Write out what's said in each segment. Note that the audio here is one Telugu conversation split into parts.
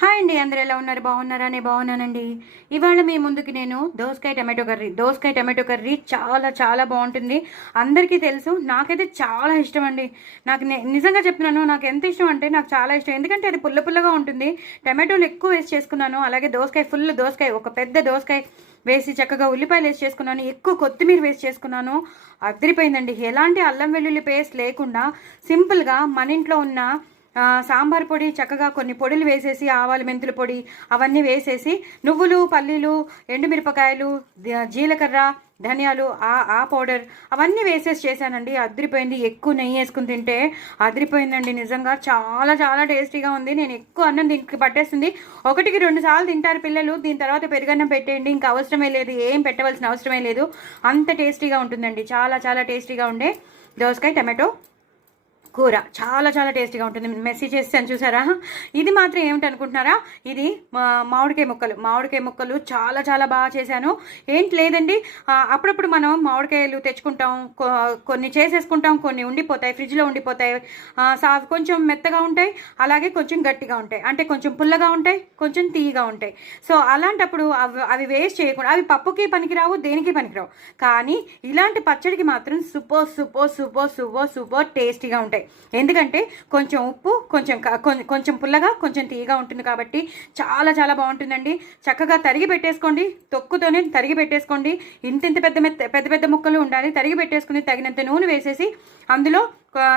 హాయ్ అండి, అందరూ ఎలా ఉన్నారు? బాగున్నారా? నేను బాగున్నానండి. ఇవాళ మీ ముందుకి నేను దోసకాయ టమాటో కర్రీ చాలా చాలా బాగుంటుంది. అందరికీ తెలుసు, నాకైతే చాలా ఇష్టం అండి. నాకు నిజంగా చెప్తున్నాను, నాకు ఎంత ఇష్టం అంటే నాకు చాలా ఇష్టం. ఎందుకంటే అది పుల్ల పుల్లగా ఉంటుంది. టమాటోలు ఎక్కువ వేసి చేసుకున్నాను. అలాగే ఫుల్ దోసకాయ, ఒక పెద్ద దోసకాయ వేసి చక్కగా ఉల్లిపాయలు వేసి చేసుకున్నాను. ఎక్కువ కొత్తిమీర వేసి చేసుకున్నాను. అదిరిపోయిందండి. ఎలాంటి అల్లం వెల్లుల్లి పేస్ట్ లేకుండా సింపుల్గా మన ఇంట్లో ఉన్న సాంబార్ పొడి, చక్కగా కొన్ని పొడులు వేసేసి, ఆవాలు, మెంతుల పొడి అవన్నీ వేసేసి, నువ్వులు, పల్లీలు, ఎండుమిరపకాయలు, జీలకర్ర, ధనియాలు, ఆ పౌడర్ అవన్నీ వేసేసి చేశానండి. అదిరిపోయింది. ఎక్కువ నెయ్యి వేసుకుని తింటే అదిరిపోయిందండి. నిజంగా చాలా చాలా టేస్టీగా ఉంది. నేను ఎక్కువ అన్నం దీనికి పట్టేస్తుంది. 1-2 సార్లు తింటారు పిల్లలు. దీని తర్వాత పెరుగన్నం పెట్టేయండి, ఇంకా అవసరమే లేదు, ఏం పెట్టవలసిన అవసరమే లేదు. అంత టేస్టీగా ఉంటుందండి. చాలా చాలా టేస్టీగా ఉండే దోసకాయ టమాటో కూర చాలా చాలా టేస్టీగా ఉంటుంది. మెసేజ్ చేస్తాను చూసారా? ఇది మాత్రం ఏమిటి అనుకుంటున్నారా? ఇది మామిడికాయ ముక్కలు చాలా చాలా బాగా చేశాను. ఏంటి లేదండి, అప్పుడప్పుడు మనం మామిడికాయలు తెచ్చుకుంటాం, కొన్ని చేసేసుకుంటాం, కొన్ని ఉండిపోతాయి, ఫ్రిడ్జ్లో ఉండిపోతాయి. కొంచెం మెత్తగా ఉంటాయి, అలాగే కొంచెం గట్టిగా ఉంటాయి, అంటే కొంచెం పుల్లగా ఉంటాయి, కొంచెం తీయగా ఉంటాయి. సో అలాంటప్పుడు అవి వేస్ట్ చేయకుండా, అవి పప్పుకి పనికిరావు, దేనికి పనికిరావు. కానీ ఇలాంటి పచ్చడికి మాత్రం super super super super super టేస్టీగా ఉంటాయి. ఎందుకంటే కొంచెం ఉప్పు, కొంచెం పుల్లగా, కొంచెం తీయగా ఉంటుంది కాబట్టి చాలా చాలా బాగుంటుందండి. చక్కగా తరిగి పెట్టేసుకోండి, తొక్కుతోనే తరిగి పెట్టేసుకోండి. ఇంత పెద్ద పెద్ద ముక్కలు ఉండాలి. తరిగి పెట్టేసుకుని తగినంత నూనె వేసేసి, అందులో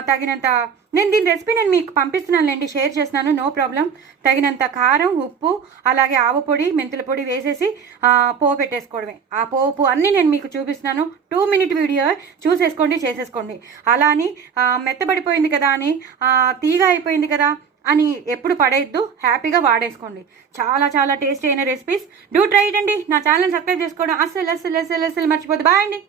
తగినంత, దీని రెసిపీ నేను మీకు పంపిస్తున్నానులేండి, షేర్ చేస్తున్నాను, నో ప్రాబ్లం. తగినంత కారం, ఉప్పు, అలాగే ఆవు పొడి, మెంతుల పొడి వేసేసి పోపు పెట్టేసుకోవడమే. ఆ పోపు అన్నీ నేను మీకు చూపిస్తున్నాను. 2 minute వీడియో చూసేసుకోండి, చేసేసుకోండి. అలా అని మెత్తబడిపోయింది కదా అని, తీగా అయిపోయింది కదా అని ఎప్పుడు పడేయద్దు. హ్యాపీగా వాడేసుకోండి. చాలా చాలా టేస్టీ అయిన రెసిపీస్. డూ ట్రై ఇట్ అండి. నా ఛానల్ సబ్స్క్రైబ్ చేసుకోవడం అస్సలు మర్చిపోద్దు. బాయ్ అండి.